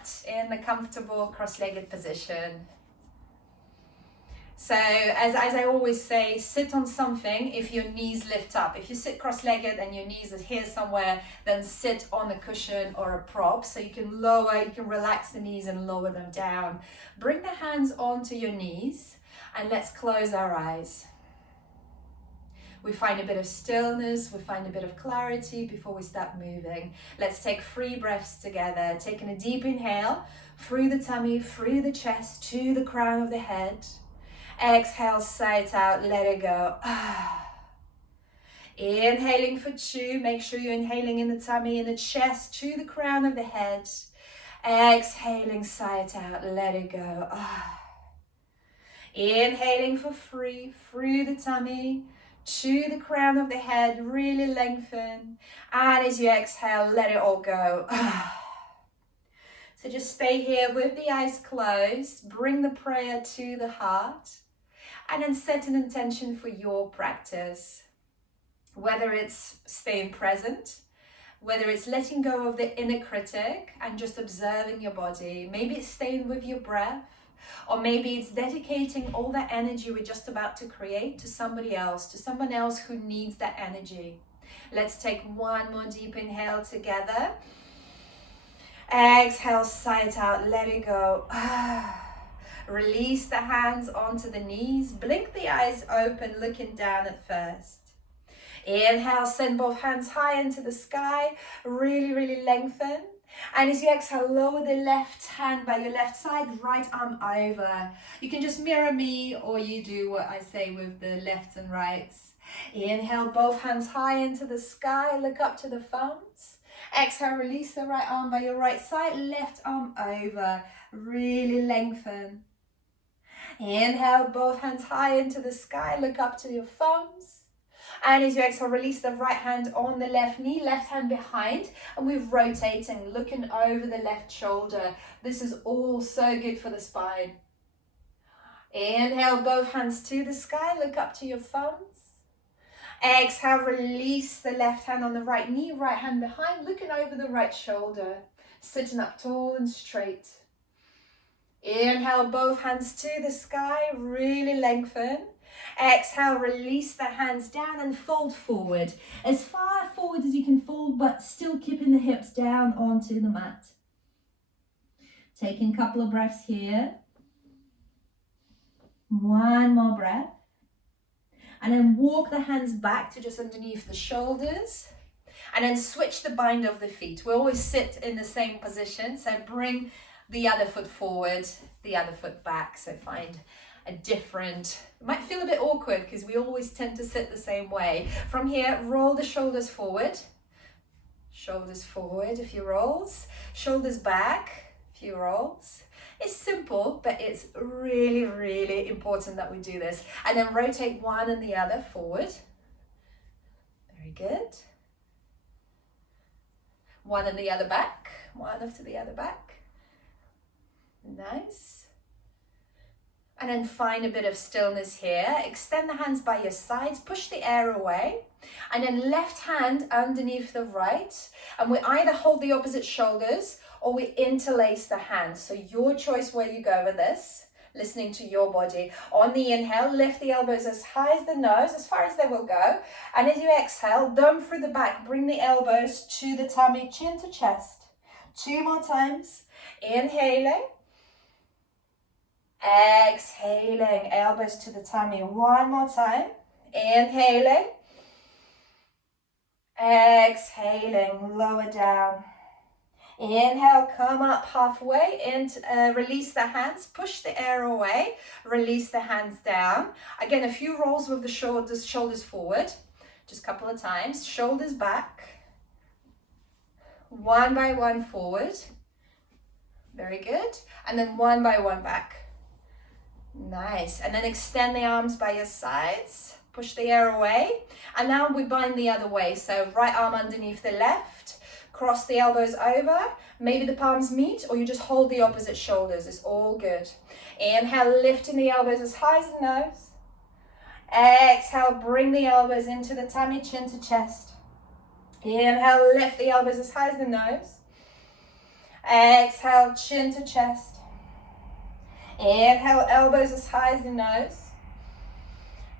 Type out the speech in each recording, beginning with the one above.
mat in the comfortable cross-legged position. So as I always say, sit on something if your knees lift up. If you sit cross-legged and your knees are here somewhere, then sit on a cushion or a prop so you can relax the knees and lower them down. Bring the hands onto your knees and let's close our eyes. We find a bit of stillness, we find a bit of clarity before we start moving. Let's take 3 breaths together. Taking a deep inhale through the tummy, through the chest, to the crown of the head. Exhale, sigh it out, let it go. Inhaling for 2, make sure you're inhaling in the tummy, in the chest, to the crown of the head. Exhaling, sigh it out, let it go. Inhaling for 3, through the tummy, to the crown of the head, really lengthen. And as you exhale, let it all go. So just stay here with the eyes closed, bring the prayer to the heart, and then set an intention for your practice. Whether it's staying present, whether it's letting go of the inner critic and just observing your body, maybe it's staying with your breath, or maybe it's dedicating all that energy we're just about to create to somebody else, to someone else who needs that energy. Let's take 1 more deep inhale together. Exhale, sigh it out, let it go. Release the hands onto the knees. Blink the eyes open, looking down at first. Inhale, send both hands high into the sky. Really, really lengthen. And as you exhale, lower the left hand by your left side, right arm over. You can just mirror me, or you do what I say with the lefts and rights. Inhale, both hands high into the sky. Look up to the thumbs. Exhale, release the right arm by your right side, left arm over. Really lengthen. Inhale, both hands high into the sky. Look up to your thumbs. And as you exhale, release the right hand on the left knee, left hand behind, and we're rotating, looking over the left shoulder. This is all so good for the spine. Inhale, both hands to the sky, look up to your thumbs. Exhale, release the left hand on the right knee, right hand behind, looking over the right shoulder, sitting up tall and straight. Inhale, both hands to the sky, really lengthen. Exhale, release the hands down and fold forward. As far forward as you can fold, but still keeping the hips down onto the mat. Taking a couple of breaths here. 1 more breath. And then walk the hands back to just underneath the shoulders. And then switch the bind of the feet. We always sit in the same position. So bring the other foot forward, the other foot back. So find a different, it might feel a bit awkward because we always tend to sit the same way. From here, roll the shoulders forward. Shoulders forward, a few rolls. Shoulders back, a few rolls. It's simple, but it's really, really important that we do this. And then rotate one and the other forward. Very good. One and the other back. One after the other back. Nice. And then find a bit of stillness here. Extend the hands by your sides. Push the air away. And then left hand underneath the right. And we either hold the opposite shoulders or we interlace the hands. So your choice where you go with this. Listening to your body. On the inhale, lift the elbows as high as the nose, as far as they will go. And as you exhale, dome through the back. Bring the elbows to the tummy, chin to chest. 2 more times. Inhaling. Exhaling, elbows to the tummy. 1 more time. Inhaling. Exhaling, lower down. Inhale, come up halfway and release the hands. Push the air away. Release the hands down. Again, a few rolls with the shoulders forward. Just a couple of times. Shoulders back. 1 by 1 forward. Very good. And then 1 by 1 back. Nice. And then extend the arms by your sides. Push the air away. And now we bind the other way. So right arm underneath the left. Cross the elbows over. Maybe the palms meet or you just hold the opposite shoulders. It's all good. Inhale, lifting the elbows as high as the nose. Exhale, bring the elbows into the tummy, chin to chest. Inhale, lift the elbows as high as the nose. Exhale, chin to chest. Inhale, elbows as high as the nose.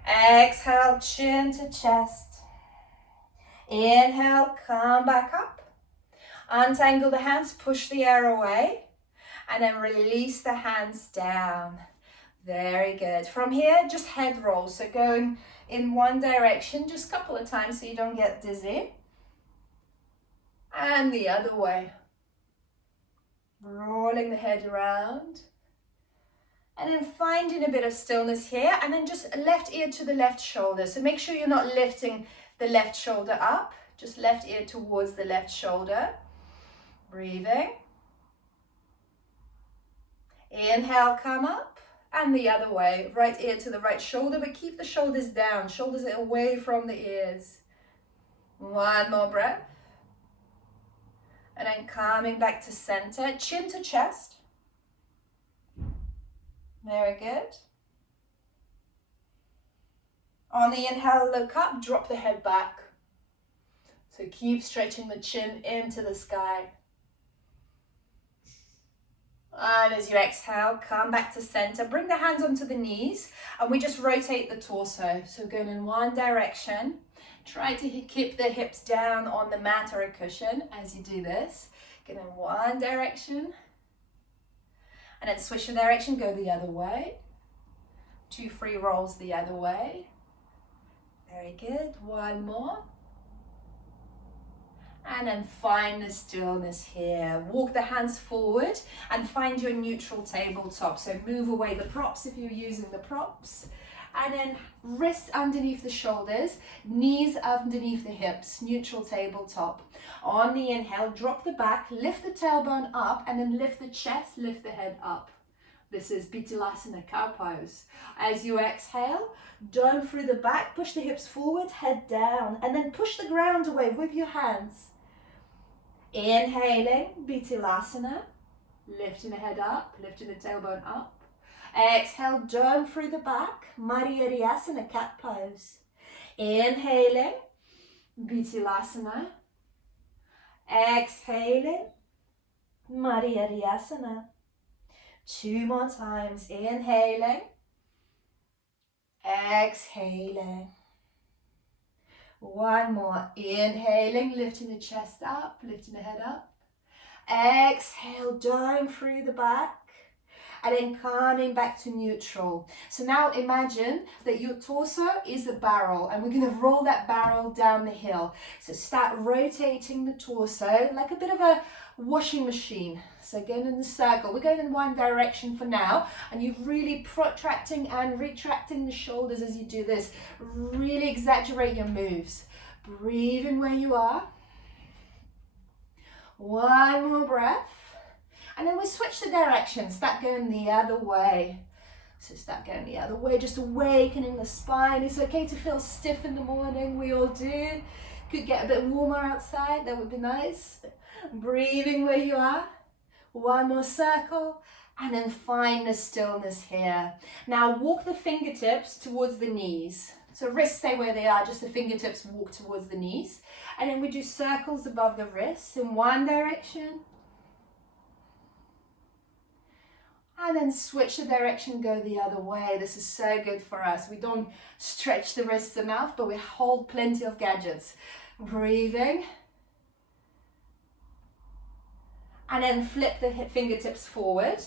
Exhale, chin to chest. Inhale, come back up. Untangle the hands, push the air away. And then release the hands down. Very good. From here, just head roll. So going in one direction, just a couple of times so you don't get dizzy. And the other way. Rolling the head around. And then finding a bit of stillness here. And then just left ear to the left shoulder. So make sure you're not lifting the left shoulder up. Just left ear towards the left shoulder. Breathing. Inhale, come up. And the other way. Right ear to the right shoulder. But keep the shoulders down. Shoulders away from the ears. One more breath. And then coming back to center. Chin to chest. Very good. On the inhale, look up, drop the head back. So keep stretching the chin into the sky. And as you exhale, come back to center. Bring the hands onto the knees and we just rotate the torso. So going in one direction. Try to keep the hips down on the mat or a cushion as you do this. Get in one direction. And then switch the direction, go the other way. 2 free rolls the other way. Very good. One more. And then find the stillness here. Walk the hands forward and find your neutral tabletop. So move away the props if you're using the props. And then wrists underneath the shoulders, knees underneath the hips, neutral tabletop. On the inhale, drop the back, lift the tailbone up, and then lift the chest, lift the head up. This is Bittilasana, cow pose. As you exhale, dome through the back, push the hips forward, head down, and then push the ground away with your hands. Inhaling, Bittilasana, lifting the head up, lifting the tailbone up. Exhale, dome through the back, Anahatasana, cat pose. Inhaling, Bittilasana. Exhaling, Anahatasana. 2 more times, inhaling, exhaling. 1 more, inhaling, lifting the chest up, lifting the head up. Exhale, dome through the back. And then coming back to neutral. So now imagine that your torso is a barrel and we're going to roll that barrel down the hill. So start rotating the torso like a bit of a washing machine. So going in the circle. We're going in one direction for now and you're really protracting and retracting the shoulders as you do this. Really exaggerate your moves. Breathe in where you are. 1 more breath. And then we switch the direction, start going the other way. So start going the other way, just awakening the spine. It's okay to feel stiff in the morning, we all do. Could get a bit warmer outside, that would be nice. Breathing where you are. 1 more circle, and then find the stillness here. Now walk the fingertips towards the knees. So wrists stay where they are, just the fingertips walk towards the knees. And then we do circles above the wrists in one direction. And then switch the direction, go the other way. This is so good for us. We don't stretch the wrists enough, but we hold plenty of gadgets. Breathing. And then flip the fingertips forward.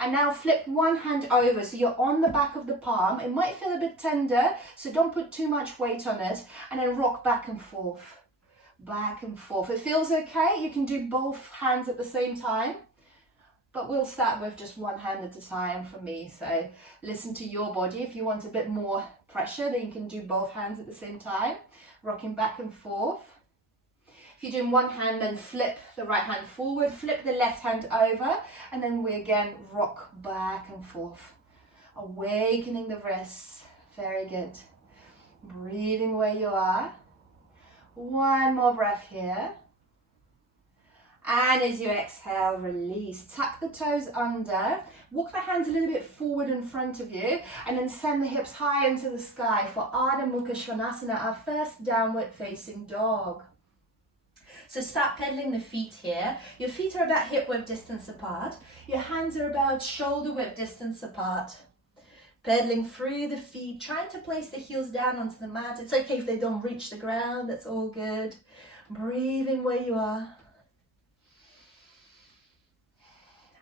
And now flip one hand over, so you're on the back of the palm. It might feel a bit tender, so don't put too much weight on it. And then rock back and forth. Back and forth. It feels okay. You can do both hands at the same time. But we'll start with just one hand at a time for me. So listen to your body. If you want a bit more pressure, then you can do both hands at the same time. Rocking back and forth. If you're doing one hand, then flip the right hand forward, flip the left hand over, and then we again rock back and forth. Awakening the wrists. Very good. Breathing where you are. 1 more breath here. And as you exhale, release. Tuck the toes under. Walk the hands a little bit forward in front of you. And then send the hips high into the sky for Mukha Svanasana, our first downward facing dog. So start pedaling the feet here. Your feet are about hip width distance apart. Your hands are about shoulder width distance apart. Pedaling through the feet, trying to place the heels down onto the mat. It's okay if they don't reach the ground, that's all good. Breathing where you are.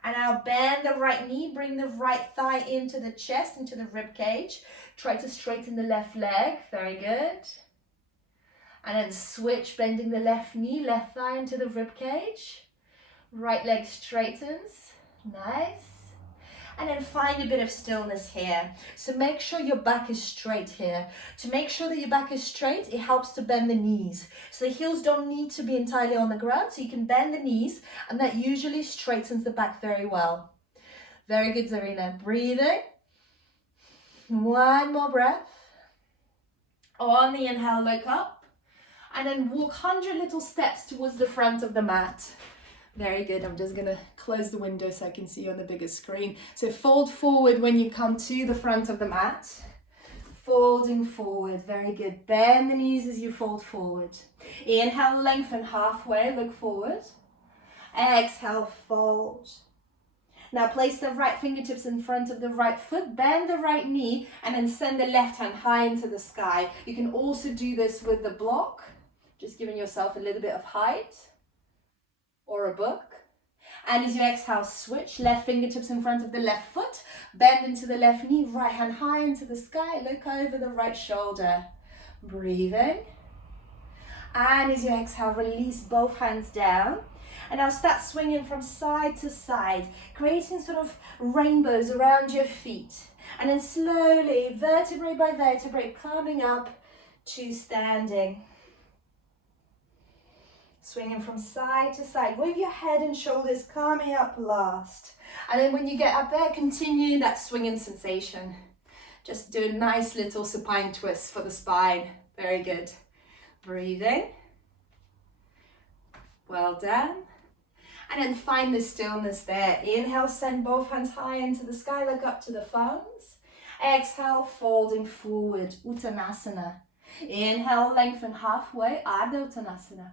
And now bend the right knee, bring the right thigh into the chest, into the rib cage. Try to straighten the left leg, very good. And then switch, bending the left knee, left thigh into the rib cage. Right leg straightens, nice. And then find a bit of stillness here. So make sure your back is straight here. To make sure that your back is straight, it helps to bend the knees. So the heels don't need to be entirely on the ground, so you can bend the knees, and that usually straightens the back very well. Very good, Zarina. Breathing. One more breath. On the inhale, look up. And then walk 100 little steps towards the front of the mat. Very good. I'm just going to close the window so I can see you on the bigger screen. So fold forward when you come to the front of the mat. Folding forward. Very good. Bend the knees as you fold forward. Inhale, lengthen halfway. Look forward. Exhale, fold. Now place the right fingertips in front of the right foot. Bend the right knee and then send the left hand high into the sky. You can also do this with the block. Just giving yourself a little bit of height. Or a book. And as you exhale, switch left fingertips in front of the left foot, bend into the left knee, right hand high into the sky, look over the right shoulder. Breathing. And as you exhale, release both hands down. And now start swinging from side to side, creating sort of rainbows around your feet. And then slowly, vertebrae by vertebrae, coming up to standing. Swinging from side to side with your head and shoulders coming up last. And then when you get up there, continue that swinging sensation. Just do a nice little supine twist for the spine. Very good. Breathing. Well done. And then find the stillness there. Inhale, send both hands high into the sky, look up to the thumbs. Exhale, folding forward, Uttanasana. Inhale, lengthen halfway, Ardha Uttanasana.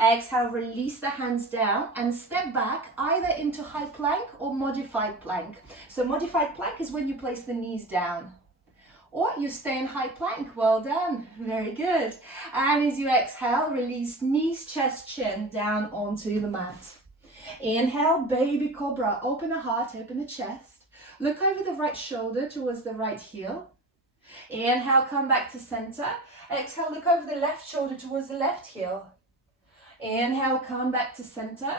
Exhale, release the hands down and step back either into high plank or modified plank. So modified plank is when you place the knees down. Or you stay in high plank. Well done. Very good. And as you exhale, release knees, chest, chin down onto the mat. Inhale, baby cobra. Open the heart, open the chest. Look over the right shoulder towards the right heel. Inhale, come back to center. Exhale, look over the left shoulder towards the left heel. Inhale, come back to center.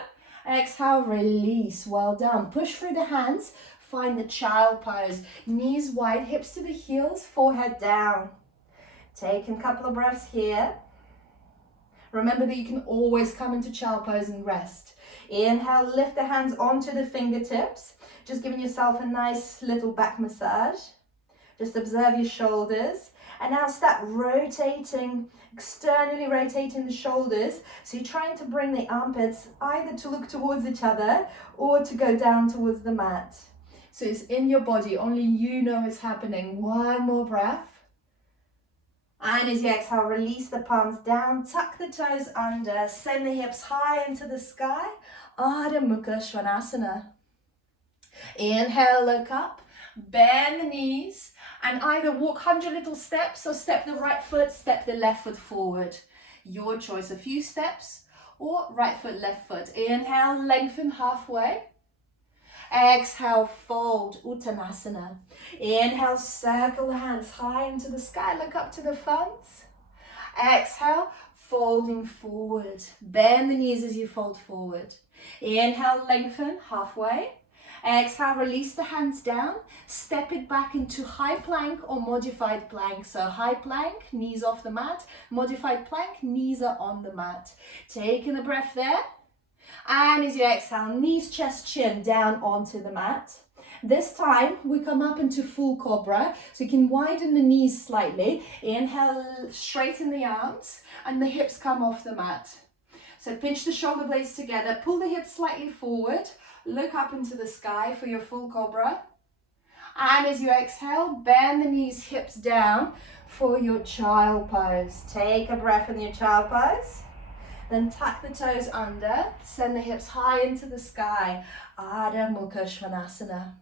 Exhale, release. Well done. Push through the hands. Find the child pose. Knees wide, hips to the heels, forehead down. Take a couple of breaths here. Remember that you can always come into child pose and rest. Inhale, lift the hands onto the fingertips. Just giving yourself a nice little back massage. Just observe your shoulders. And now start rotating, externally rotating the shoulders. So you're trying to bring the armpits either to look towards each other or to go down towards the mat. So it's in your body, only you know it's happening. One more breath. And as you exhale, release the palms down, tuck the toes under, send the hips high into the sky. Ardha Mukha Svanasana. Inhale, look up, bend the knees, and either walk 100 little steps or step the right foot, step the left foot forward. Your choice, a few steps or right foot, left foot. Inhale, lengthen halfway. Exhale, fold, Uttanasana. Inhale, circle the hands high into the sky, look up to the thumbs. Exhale, folding forward. Bend the knees as you fold forward. Inhale, lengthen halfway. Exhale, release the hands down. Step it back into high plank or modified plank. So high plank, knees off the mat. Modified plank, knees are on the mat. Taking a breath there. And as you exhale, knees, chest, chin down onto the mat. This time we come up into full cobra, so you can widen the knees slightly. Inhale, straighten the arms and the hips come off the mat. So pinch the shoulder blades together, pull the hips slightly forward, look up into the sky for your full cobra. And as you exhale, bend the knees, hips down for your child pose. Take a breath in your child pose. Then tuck the toes under, send the hips high into the sky. Ardha Mukha Svanasana.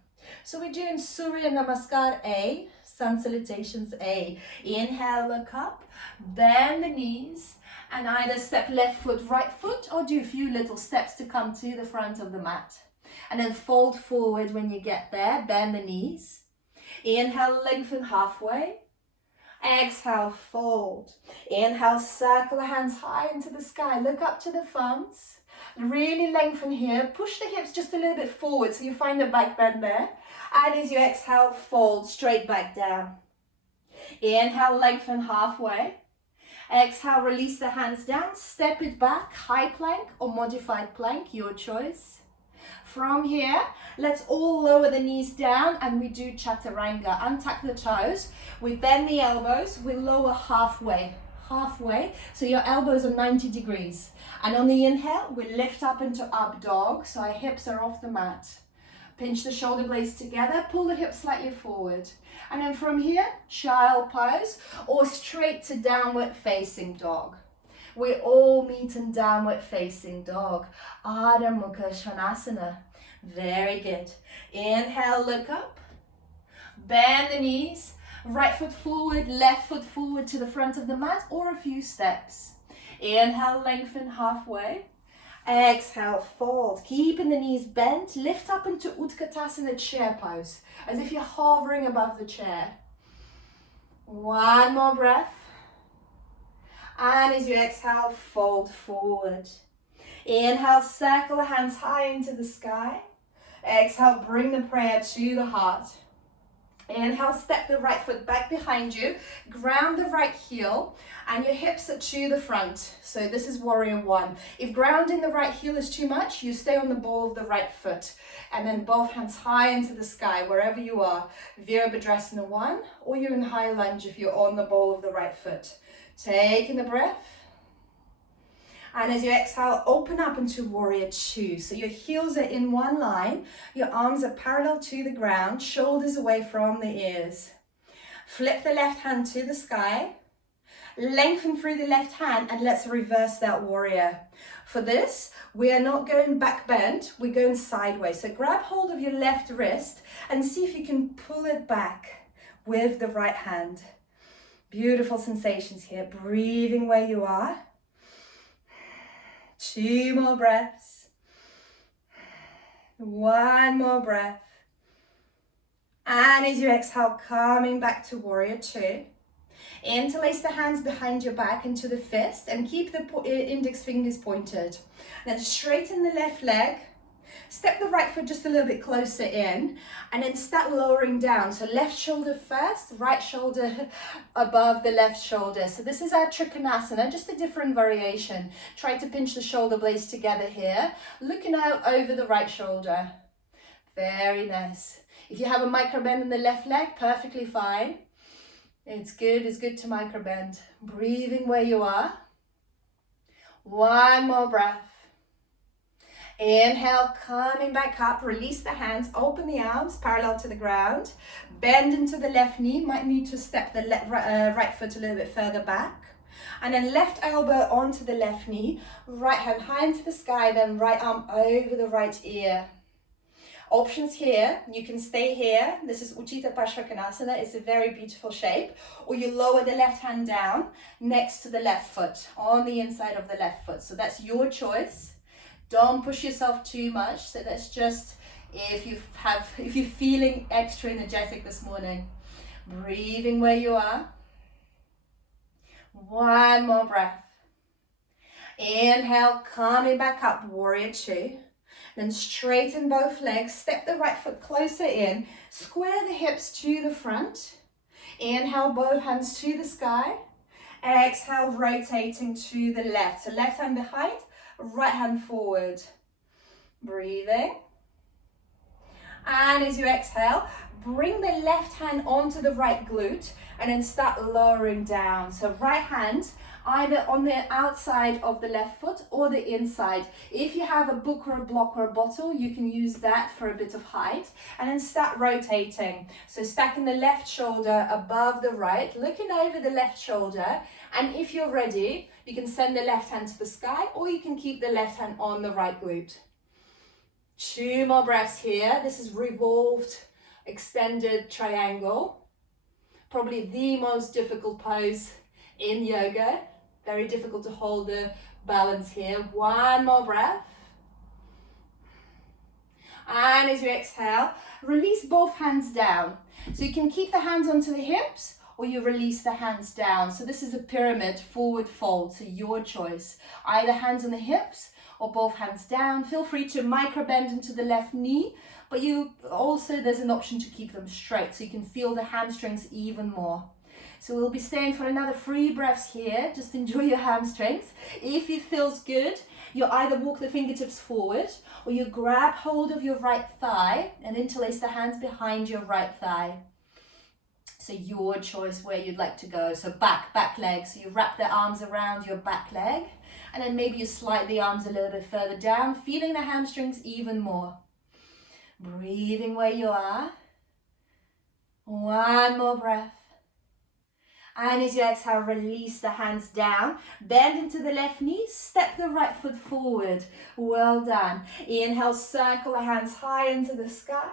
So we're doing Surya Namaskar A, Sun Salutations A. Inhale, look up, bend the knees, and either step left foot, right foot, or do a few little steps to come to the front of the mat. And then fold forward when you get there, bend the knees. Inhale, lengthen halfway. Exhale, fold. Inhale, circle the hands high into the sky. Look up to the thumbs. Really lengthen here. Push the hips just a little bit forward so you find the back bend there. And as you exhale, fold straight back down. Inhale, lengthen halfway. Exhale, release the hands down. Step it back, high plank or modified plank, your choice. From here, let's all lower the knees down and we do chaturanga. Untuck the toes. We bend the elbows. We lower halfway. So your elbows are 90 degrees. And on the inhale, we lift up into up dog. So our hips are off the mat. Pinch the shoulder blades together. Pull the hips slightly forward. And then from here, child pose or straight to downward facing dog. We all meet in downward facing dog. Ardha Mukha Svanasana. Very good. Inhale, look up. Bend the knees. Right foot forward, left foot forward to the front of the mat or a few steps. Inhale, lengthen halfway. Exhale, fold. Keeping the knees bent. Lift up into Utkatasana chair pose. As if you're hovering above the chair. One more breath. And as you exhale, fold forward. Inhale, circle the hands high into the sky. Exhale, bring the prayer to the heart. Inhale, step the right foot back behind you. Ground the right heel and your hips are to the front. So this is warrior one. If grounding the right heel is too much, you stay on the ball of the right foot. And then both hands high into the sky, wherever you are. Virabhadrasana one, or you're in high lunge if you're on the ball of the right foot. Taking the breath. And as you exhale, open up into warrior two. So your heels are in one line. Your arms are parallel to the ground, shoulders away from the ears. Flip the left hand to the sky. Lengthen through the left hand and let's reverse that warrior. For this, we are not going back bend, we're going sideways. So grab hold of your left wrist and see if you can pull it back with the right hand. Beautiful sensations here. Breathing where you are. 2 more breaths. 1 more breath. And as you exhale, coming back to warrior two. Interlace the hands behind your back into the fist and keep the index fingers pointed. Then straighten the left leg. Step the right foot just a little bit closer in and then start lowering down. So left shoulder first, right shoulder above the left shoulder. So this is our Trikonasana, just a different variation. Try to pinch the shoulder blades together here, looking out over the right shoulder. Very nice. If you have a micro bend in the left leg, perfectly fine. It's good to micro bend. Breathing where you are. 1 more breath. Inhale, coming back up, release the hands, open the arms parallel to the ground, bend into the left knee, might need to step the right foot a little bit further back, and then left elbow onto the left knee, right hand high into the sky, then right arm over the right ear. Options here, you can stay here, this is Ujjita Pashimotanasana, it's a very beautiful shape, or you lower the left hand down next to the left foot, on the inside of the left foot, so that's your choice. Don't push yourself too much. So that's just if you're feeling extra energetic this morning. Breathing where you are. 1 more breath. Inhale, coming back up, warrior two. Then straighten both legs. Step the right foot closer in. Square the hips to the front. Inhale, both hands to the sky. Exhale, rotating to the left. So left hand behind. Right hand forward. Breathing. And as you exhale, bring the left hand onto the right glute and then start lowering down. So right hand either on the outside of the left foot or the inside. If you have a book or a block or a bottle, you can use that for a bit of height. And then start rotating. So stacking the left shoulder above the right, looking over the left shoulder. And if you're ready, you can send the left hand to the sky, or you can keep the left hand on the right glute. 2 more breaths here. This is revolved, extended triangle. Probably the most difficult pose in yoga. Very difficult to hold the balance here. 1 more breath. And as you exhale, release both hands down. So you can keep the hands onto the hips, or you release the hands down. So this is a pyramid forward fold, so your choice. Either hands on the hips or both hands down. Feel free to micro bend into the left knee, but there's an option to keep them straight so you can feel the hamstrings even more. So we'll be staying for another 3 breaths here. Just enjoy your hamstrings. If it feels good, you either walk the fingertips forward or you grab hold of your right thigh and interlace the hands behind your right thigh. So your choice where you'd like to go. So back leg. So you wrap the arms around your back leg and then maybe you slide the arms a little bit further down, feeling the hamstrings even more. Breathing where you are. 1 more breath. And as you exhale, release the hands down. Bend into the left knee. Step the right foot forward. Well done. Inhale, circle the hands high into the sky.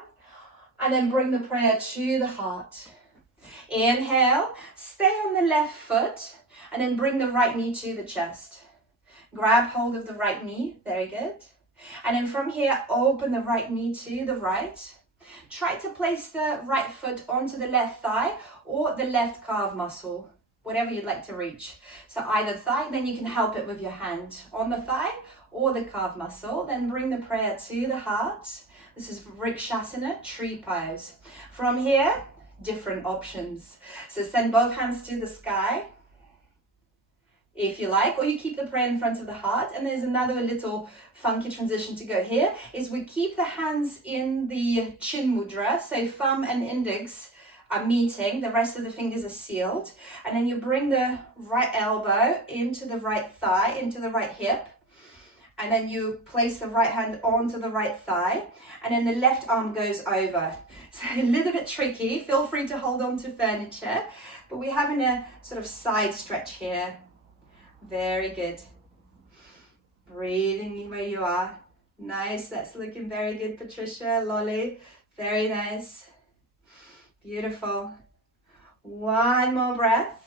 And then bring the prayer to the heart. Inhale, stay on the left foot. And then bring the right knee to the chest. Grab hold of the right knee. Very good. And then from here, open the right knee to the right. Try to place the right foot onto the left thigh or the left calf muscle, whatever you'd like to reach. So either thigh, then you can help it with your hand on the thigh or the calf muscle. Then bring the prayer to the heart. This is Vrikshasana, tree pose. From here, different options. So send both hands to the sky, if you like, or you keep the prayer in front of the heart. And there's another little funky transition to go here, is we keep the hands in the chin mudra, so thumb and index are meeting, the rest of the fingers are sealed, and then you bring the right elbow into the right thigh, into the right hip, and then you place the right hand onto the right thigh, and then the left arm goes over. So a little bit tricky, feel free to hold on to furniture, but we're having a sort of side stretch here. Very good. Breathing where you are. Nice, that's looking very good, Patricia, Lolly. Very nice. Beautiful. 1 more breath.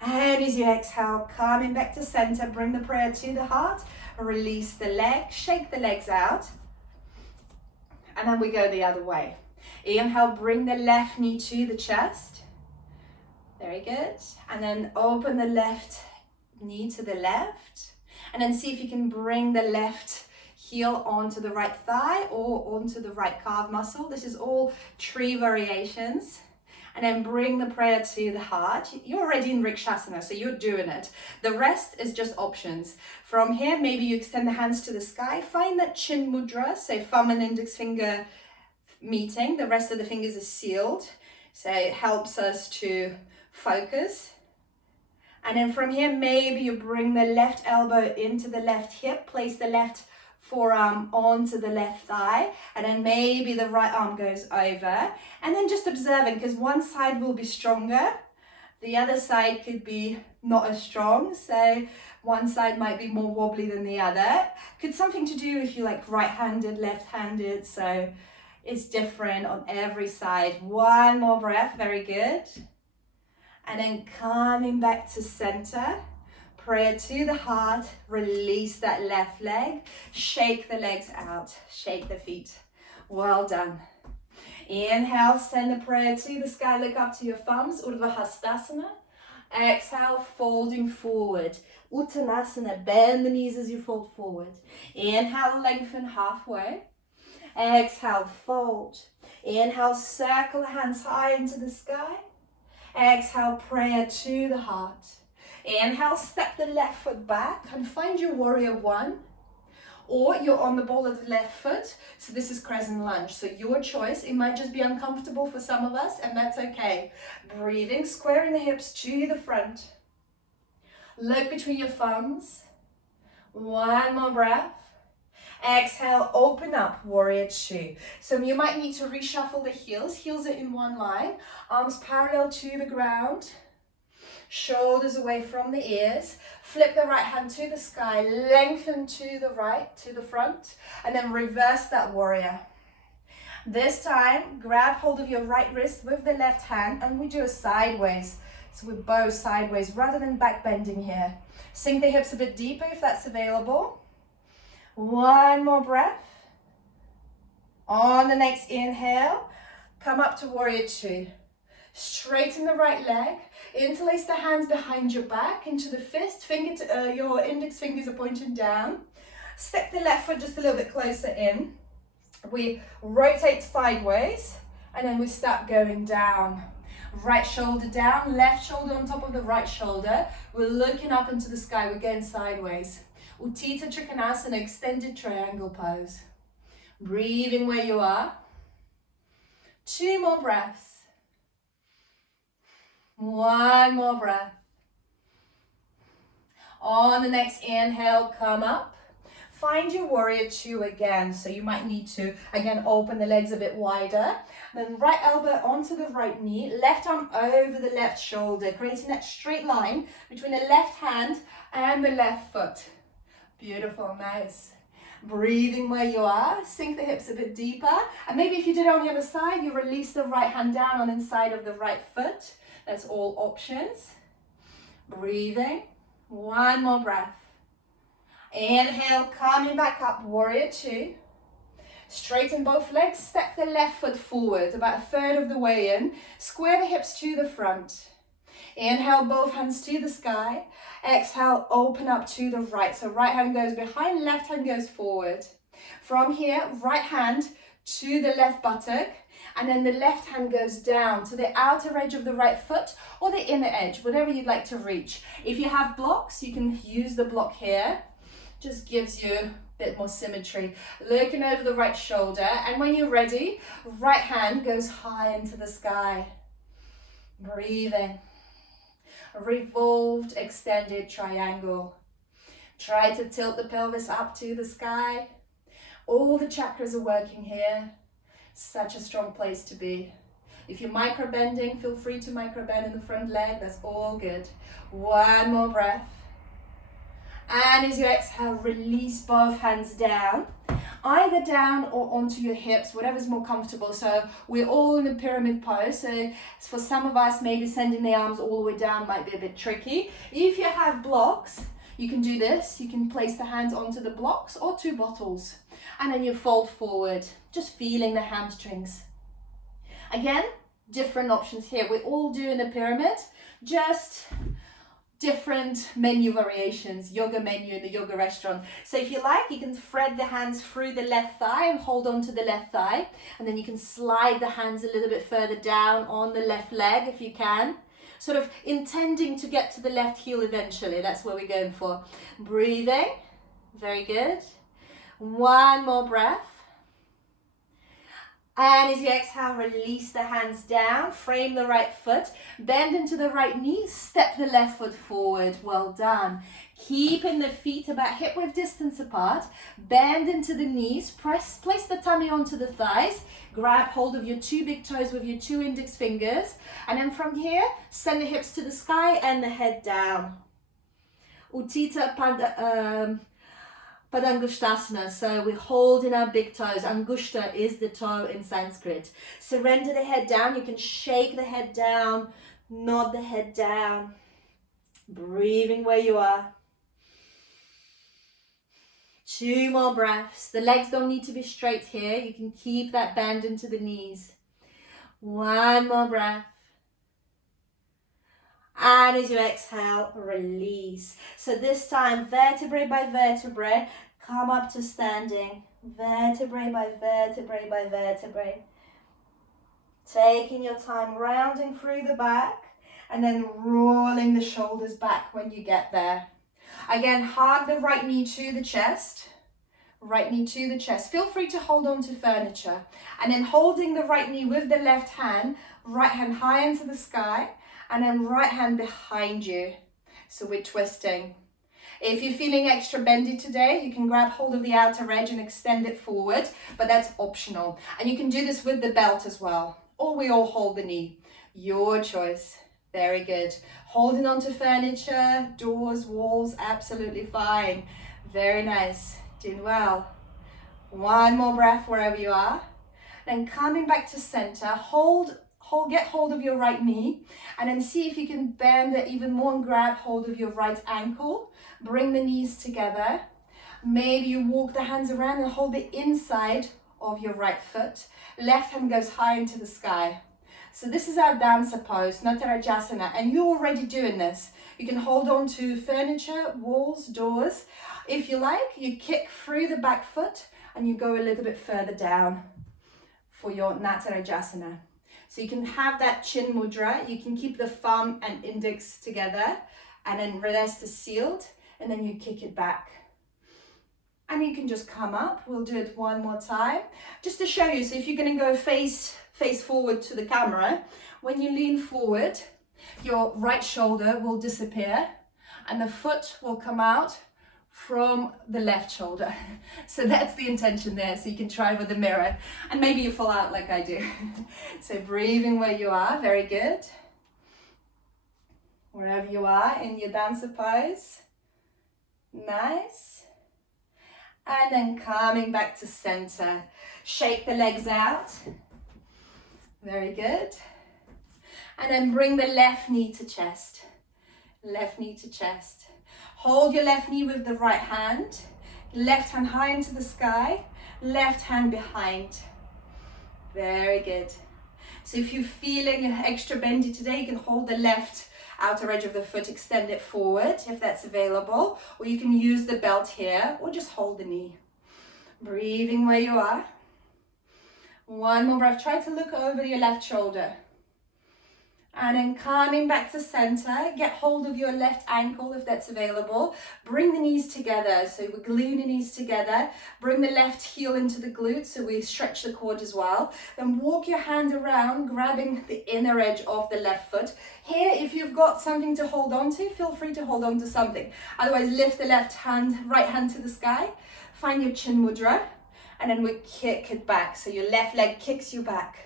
And as you exhale, coming back to center, bring the prayer to the heart. Release the leg, shake the legs out. And then we go the other way. Inhale, bring the left knee to the chest. Very good. And then open the left knee to the left. And then see if you can bring the left heel onto the right thigh or onto the right calf muscle. This is all tree variations. And then bring the prayer to the heart. You're already in Vrikshasana, so you're doing it. The rest is just options. From here, maybe you extend the hands to the sky. Find that chin mudra, so thumb and index finger meeting. The rest of the fingers are sealed. So it helps us to focus. And then from here, maybe you bring the left elbow into the left hip, place the left forearm onto the left thigh, and then maybe the right arm goes over. And then just observing, because one side will be stronger, the other side could be not as strong. So one side might be more wobbly than the other. Could something to do if you like right-handed, left-handed. So it's different on every side. 1 more breath, very good. And then coming back to center, prayer to the heart, release that left leg, shake the legs out, shake the feet. Well done. Inhale, send the prayer to the sky, look up to your thumbs, Urdhva Hastasana. Exhale, folding forward. Uttanasana, bend the knees as you fold forward. Inhale, lengthen halfway. Exhale, fold. Inhale, circle the hands high into the sky. Exhale, prayer to the heart. Inhale, step the left foot back and find your warrior 1. or you're on the ball of the left foot. So this is crescent lunge. So your choice. It might just be uncomfortable for some of us, and that's okay. Breathing, squaring the hips to the front. Look between your thumbs. One more breath. Exhale, open up, warrior two. So you might need to reshuffle the heels. Heels are in one line. Arms parallel to the ground. Shoulders away from the ears. Flip the right hand to the sky. Lengthen to the right, to the front. And then reverse that warrior. This time, grab hold of your right wrist with the left hand. And we do a sideways. So we bow sideways rather than back bending here. Sink the hips a bit deeper if that's available. One more breath. On the next inhale, come up to warrior two. Straighten the right leg. Interlace the hands behind your back into the fist. Your index fingers are pointing down. Step the left foot just a little bit closer in. We rotate sideways and then we start going down. Right shoulder down, left shoulder on top of the right shoulder. We're looking up into the sky, we're going sideways. Utthita Trikonasana, extended triangle pose. Breathing where you are. Two more breaths. One more breath. On the next inhale, come up. Find your warrior two again. So you might need to, again, open the legs a bit wider. Then right elbow onto the right knee, left arm over the left shoulder, creating that straight line between the left hand and the left foot. Beautiful, nice. Breathing where you are, sink the hips a bit deeper. And maybe if you did it on the other side, you release the right hand down on the inside of the right foot. That's all options. Breathing. One more breath. Inhale, coming back up, warrior two. Straighten both legs, step the left foot forward, about a third of the way in. Square the hips to the front. Inhale, both hands to the sky. Exhale, open up to the right. So right hand goes behind, left hand goes forward. From here, right hand to the left buttock. And then the left hand goes down to the outer edge of the right foot or the inner edge, whatever you'd like to reach. If you have blocks, you can use the block here. Just gives you a bit more symmetry. Looking over the right shoulder. And when you're ready, right hand goes high into the sky. Breathing. Revolved, extended triangle. Try to tilt the pelvis up to the sky. All the chakras are working here. Such a strong place to be. If you're micro bending, feel free to micro bend in the front leg. That's all good. One more breath. And as you exhale, release both hands down. Either down or onto your hips, whatever's more comfortable. So we're all in a pyramid pose. So for some of us, maybe sending the arms all the way down might be a bit tricky. If you have blocks, you can do this. You can place the hands onto the blocks or two bottles. And then you fold forward, just feeling the hamstrings. Again, different options here. We're all doing a pyramid, just different menu variations, yoga menu in the yoga restaurant. So if you like, you can thread the hands through the left thigh and hold on to the left thigh. And then you can slide the hands a little bit further down on the left leg if you can. Sort of intending to get to the left heel eventually. That's what we're going for. Breathing. Very good. One more breath. And as you exhale, release the hands down, frame the right foot, bend into the right knee, step the left foot forward. Well done. Keeping the feet about hip width distance apart, bend into the knees, place the tummy onto the thighs, grab hold of your two big toes with your two index fingers, and then from here, send the hips to the sky and the head down. Utthita Dandasana. So we're holding our big toes. Angushta is the toe in Sanskrit. Surrender the head down. You can shake the head down, nod the head down. Breathing where you are. Two more breaths. The legs don't need to be straight here. You can keep that bend into the knees. One more breath. And as you exhale, release. So this time, vertebrae by vertebrae, come up to standing. Vertebrae by vertebrae by vertebrae. Taking your time, rounding through the back, and then rolling the shoulders back when you get there. Again, hug the right knee to the chest. right knee to the chest. Feel free to hold on to furniture. And then holding the right knee with the left hand high into the sky, and then right hand behind you. So we're twisting. If you're feeling extra bendy today, you can grab hold of the outer edge and extend it forward, but that's optional. And you can do this with the belt as well, or we all hold the knee. Your choice. Very good. Holding onto furniture, doors, walls, absolutely fine. Very nice. Doing well. One more breath wherever you are. Then coming back to center, get hold of your right knee, and then see if you can bend it even more and grab hold of your right ankle. Bring the knees together. Maybe you walk the hands around and hold the inside of your right foot. Left hand goes high into the sky. So this is our dancer pose, Anahatasana, and you're already doing this. You can hold on to furniture, walls, doors. If you like, you kick through the back foot and you go a little bit further down for your Anahatasana. So you can have that chin mudra. You can keep the thumb and index together, and then rest is sealed, and then you kick it back. And you can just come up. We'll do it one more time, just to show you. So if you're going to go face forward to the camera, when you lean forward, your right shoulder will disappear, and the foot will come out from the left shoulder. So that's the intention there. So you can try with the mirror, and maybe you fall out like I do. So breathing where you are, very good. Wherever you are in your dancer pose. Nice. And then coming back to center. Shake the legs out. Very good. And then bring the left knee to chest. Left knee to chest. Hold your left knee with the right hand. Left hand high into the sky. Left hand behind. Very good. So if you're feeling extra bendy today, you can hold the left outer edge of the foot, extend it forward if that's available, or you can use the belt here, or just hold the knee. Breathing where you are. One more breath. Try to look over your left shoulder. And then coming back to center, get hold of your left ankle if that's available. Bring the knees together, so we glue the knees together. Bring the left heel into the glute, so we stretch the quad as well. Then walk your hand around, grabbing the inner edge of the left foot. Here, if you've got something to hold on to, feel free to hold on to something. Otherwise, lift the right hand to the sky. Find your chin mudra, and then we kick it back. So your left leg kicks you back.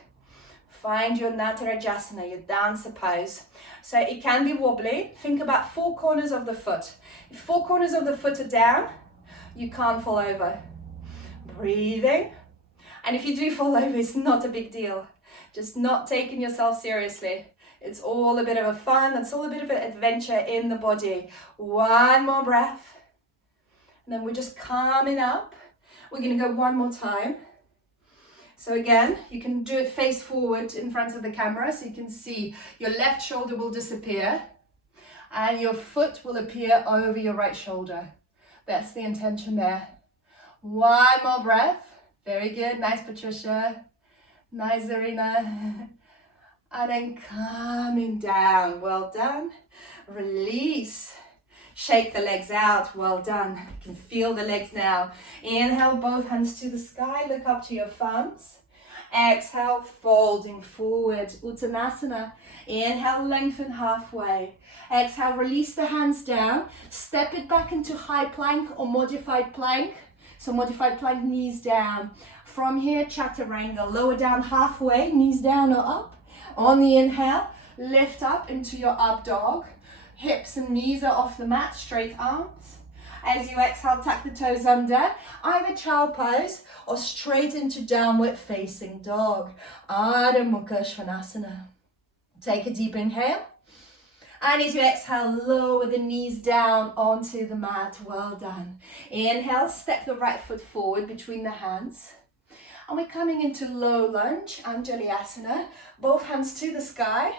Find your Anahatasana, your dancer pose. So it can be wobbly. Think about 4 corners of the foot. If 4 corners of the foot are down, you can't fall over. Breathing. And if you do fall over, it's not a big deal. Just not taking yourself seriously. It's all a bit of a fun. It's all a bit of an adventure in the body. One more breath. And then we're just calming up. We're going to go one more time. So again, you can do it face forward in front of the camera, so you can see your left shoulder will disappear and your foot will appear over your right shoulder. That's the intention there. One more breath. Very good. Nice, Patricia. Nice, Zarina. And then coming down. Well done. Release. Shake the legs out. Well done. You can feel the legs now. Inhale, both hands to the sky. Look up to your thumbs. Exhale, folding forward. Uttanasana. Inhale, lengthen halfway. Exhale, release the hands down. Step it back into high plank or modified plank. So modified plank, knees down. From here, chaturanga. Lower down halfway, knees down or up. On the inhale, lift up into your up dog. Hips and knees are off the mat, straight arms. As you exhale, tuck the toes under, either child pose or straight into downward facing dog. Mukha Svanasana. Take a deep inhale. And as you exhale, lower the knees down onto the mat. Well done. Inhale, step the right foot forward between the hands. And we're coming into low lunge, Anjali-asana. Both hands to the sky.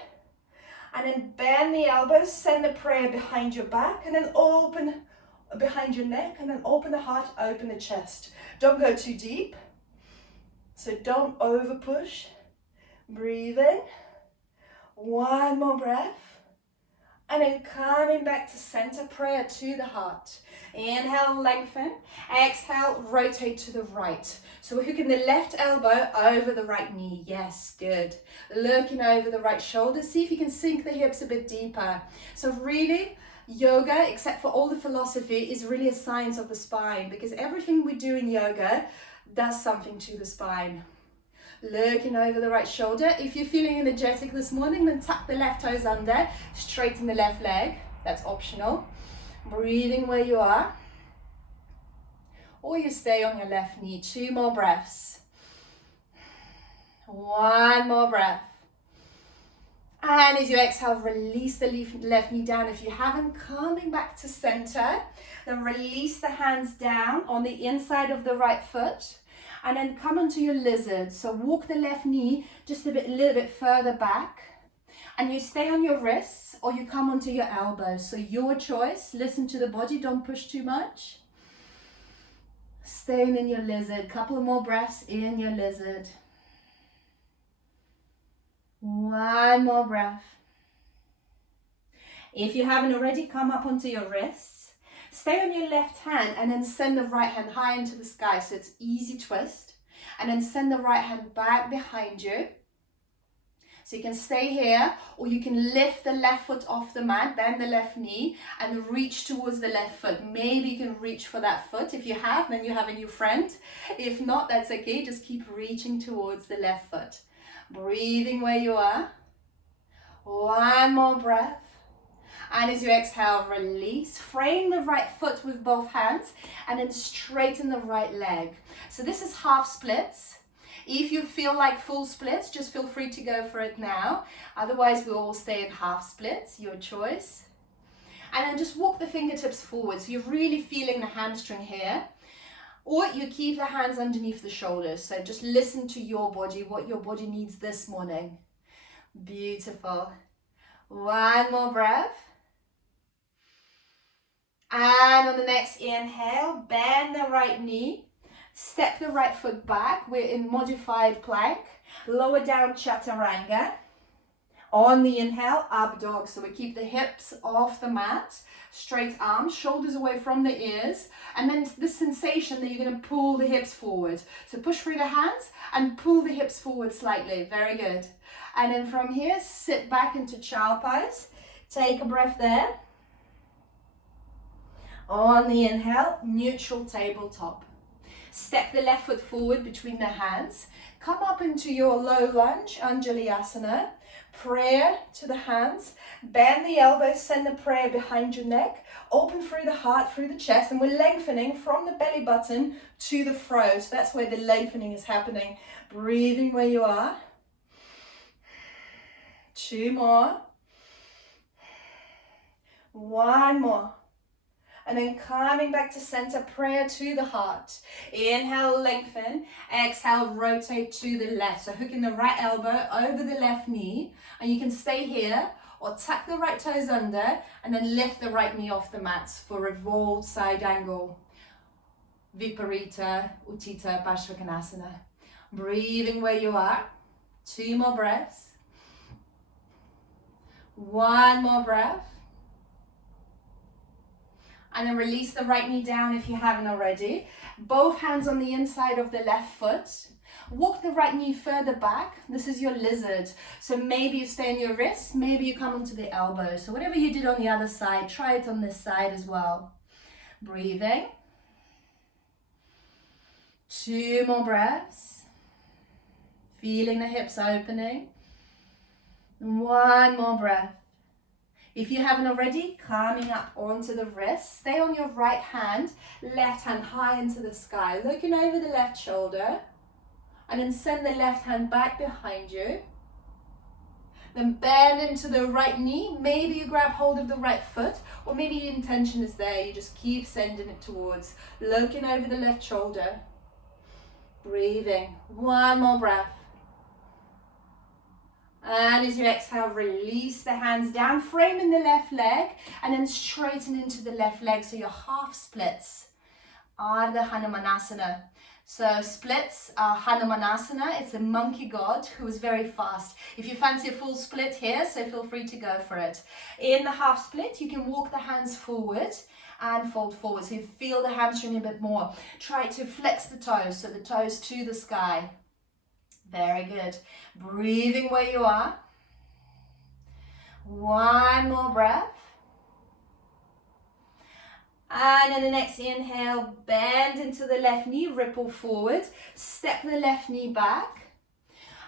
And then bend the elbows, send the prayer behind your back, and then open behind your neck, and then open the heart, open the chest. Don't go too deep. So don't over push. Breathing. One more breath. And then coming back to center, prayer to the heart. Inhale, lengthen. Exhale, rotate to the right. So we're hooking the left elbow over the right knee. Yes, good. Looking over the right shoulder. See if you can sink the hips a bit deeper. So really, yoga, except for all the philosophy, is really a science of the spine, because everything we do in yoga does something to the spine. Looking over the right shoulder. If you're feeling energetic this morning, then tuck the left toes under, straighten the left leg. That's optional. Breathing where you are. Or you stay on your left knee. 2 more breaths. 1 more breath. And as you exhale, release the left knee down. If you haven't, coming back to center, then release the hands down on the inside of the right foot. And then come onto your lizard. So walk the left knee just a little bit further back. And you stay on your wrists or you come onto your elbows. So your choice. Listen to the body. Don't push too much. Staying in your lizard. Couple of more breaths in your lizard. 1 more breath. If you haven't already, come up onto your wrists. Stay on your left hand and then send the right hand high into the sky. So it's easy twist. And then send the right hand back behind you. So you can stay here, or you can lift the left foot off the mat, bend the left knee and reach towards the left foot. Maybe you can reach for that foot. If you have, then you have a new friend. If not, that's okay. Just keep reaching towards the left foot. Breathing where you are. 1 more breath. And as you exhale, release. Frame the right foot with both hands and then straighten the right leg. So this is half splits. If you feel like full splits, just feel free to go for it now. Otherwise, we'll all stay in half splits, your choice. And then just walk the fingertips forward. So you're really feeling the hamstring here. Or you keep the hands underneath the shoulders. So just listen to your body, what your body needs this morning. Beautiful. 1 more breath. And on the next inhale, bend the right knee. Step the right foot back. We're in modified plank. Lower down chaturanga. On the inhale, up dog. So we keep the hips off the mat. Straight arms, shoulders away from the ears. And then the sensation that you're going to pull the hips forward. So push through the hands and pull the hips forward slightly. Very good. And then from here, sit back into child pose. Take a breath there. On the inhale, neutral tabletop. Step the left foot forward between the hands. Come up into your low lunge, Anjalayasana. Prayer to the hands. Bend the elbows, send the prayer behind your neck. Open through the heart, through the chest. And we're lengthening from the belly button to the throat. So that's where the lengthening is happening. Breathing where you are. 2 more. 1 more. And then coming back to center, prayer to the heart. Inhale, lengthen. Exhale, rotate to the left. So hooking the right elbow over the left knee. And you can stay here or tuck the right toes under and then lift the right knee off the mat for revolved side angle. Viparita, Uttita, Pashimotanasana. Breathing where you are. 2 more breaths. 1 more breath. And then release the right knee down if you haven't already. Both hands on the inside of the left foot. Walk the right knee further back. This is your lizard. So maybe you stay on your wrists, maybe you come onto the elbow. So whatever you did on the other side, try it on this side as well. Breathing. 2 more breaths. Feeling the hips opening. 1 more breath. If you haven't already, coming up onto the wrist. Stay on your right hand, left hand high into the sky. Looking over the left shoulder. And then send the left hand back behind you. Then bend into the right knee. Maybe you grab hold of the right foot. Or maybe your intention is there. You just keep sending it towards. Looking over the left shoulder. Breathing. 1 more breath. And as you exhale, release the hands down, framing the left leg, and then straighten into the left leg. So your half splits are the Hanumanasana. So splits are Hanumanasana. It's a monkey god who is very fast. If you fancy a full split here, so feel free to go for it. In the half split, you can walk the hands forward and fold forward. So you feel the hamstring a bit more. Try to flex the toes, so the toes to the sky. Very good. Breathing where you are. One more breath. And in the next inhale, bend into the left knee, ripple forward, step the left knee back.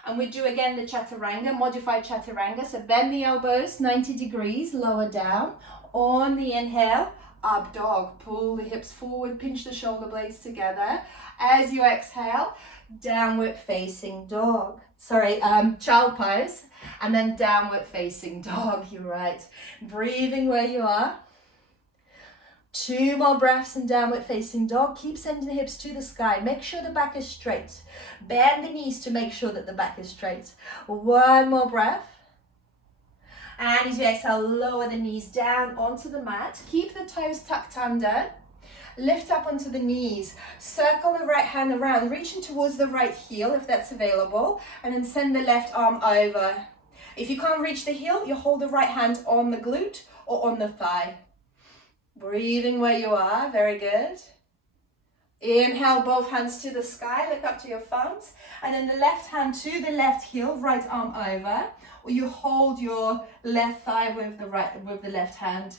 And we do again the chaturanga, modified chaturanga. So bend the elbows 90 degrees, lower down. On the inhale, up dog. Pull the hips forward, pinch the shoulder blades together. As you exhale, downward facing dog. Sorry, child pose. And then downward facing dog, you're right. Breathing where you are. 2 more breaths in downward facing dog. Keep sending the hips to the sky. Make sure the back is straight. Bend the knees to make sure that the back is straight. 1 more breath. And as you exhale, lower the knees down onto the mat. Keep the toes tucked under. Lift up onto the knees. Circle the right hand around, reaching towards the right heel if that's available. And then send the left arm over. If you can't reach the heel, you hold the right hand on the glute or on the thigh. Breathing where you are, very good. Inhale, both hands to the sky, look up to your thumbs. And then the left hand to the left heel, right arm over. Or you hold your left thigh with the left hand.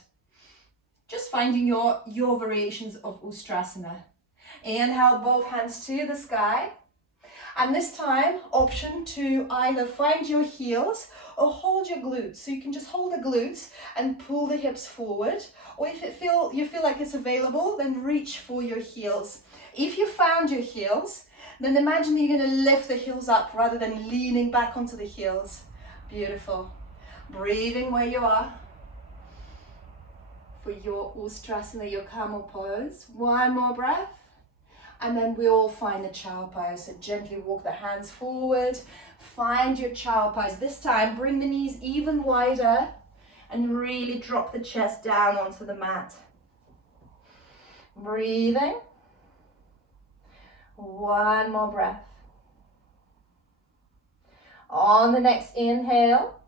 Just finding your variations of Ustrasana. Inhale, both hands to the sky. And this time, option to either find your heels or hold your glutes. So you can just hold the glutes and pull the hips forward. Or if you feel like it's available, then reach for your heels. If you found your heels, then imagine you're going to lift the heels up rather than leaning back onto the heels. Beautiful. Breathing where you are. For your Ustrasana, your camel pose. 1 more breath. And then we all find the child pose. So gently walk the hands forward. Find your child pose. This time, bring the knees even wider and really drop the chest down onto the mat. Breathing. 1 more breath. On the next inhale,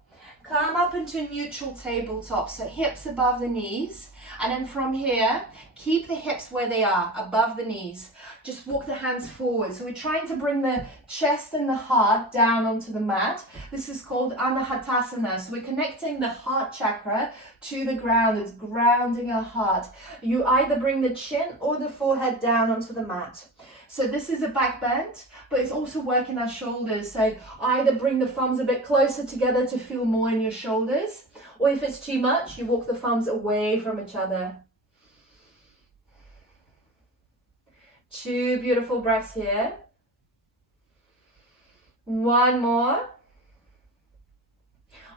come up into neutral tabletop. So hips above the knees. And then from here, keep the hips where they are, above the knees. Just walk the hands forward. So we're trying to bring the chest and the heart down onto the mat. This is called Anahatasana. So we're connecting the heart chakra to the ground. It's grounding our heart. You either bring the chin or the forehead down onto the mat. So this is a back bend, but it's also working our shoulders. So either bring the thumbs a bit closer together to feel more in your shoulders, or if it's too much, you walk the thumbs away from each other. 2 beautiful breaths here. 1 more.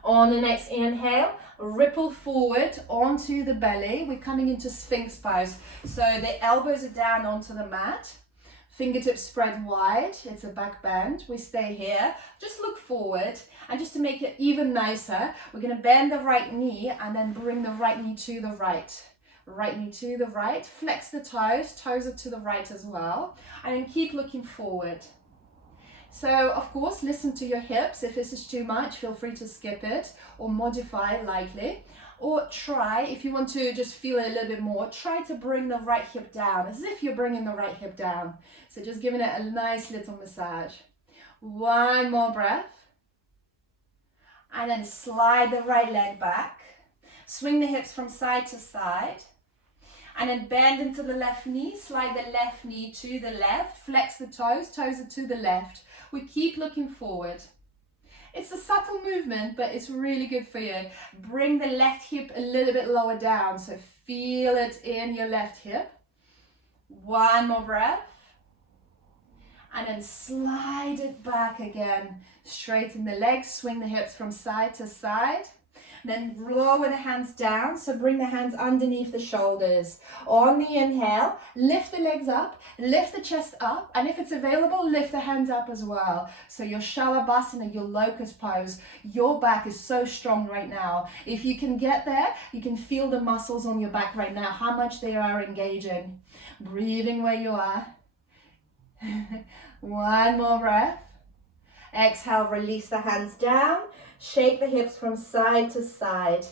On the next inhale, ripple forward onto the belly. We're coming into Sphinx Pose. So the elbows are down onto the mat. Fingertips spread wide. It's a back bend. We stay here. Just look forward. And just to make it even nicer, we're going to bend the right knee and then bring the right knee to the right. Right knee to the right. Flex the toes. Toes are to the right as well. And then keep looking forward. So, of course, listen to your hips. If this is too much, feel free to skip it or modify it lightly. Or try, if you want to just feel it a little bit more, try to bring the right hip down, as if you're bringing the right hip down. So just giving it a nice little massage. 1 more breath. And then slide the right leg back. Swing the hips from side to side. And then bend into the left knee. Slide the left knee to the left. Flex the toes. Toes are to the left. We keep looking forward. It's a subtle movement, but it's really good for you. Bring the left hip a little bit lower down. So feel it in your left hip. 1 more breath. And then slide it back again. Straighten the legs, swing the hips from side to side. Then lower the hands down, so bring the hands underneath the shoulders. On the inhale, lift the legs up, lift the chest up, and if it's available, lift the hands up as well. So your Shavasana, your locust pose, your back is so strong right now. If you can get there, you can feel the muscles on your back right now, how much they are engaging. Breathing where you are. 1 more breath. Exhale, release the hands down. Shake the hips from side to side.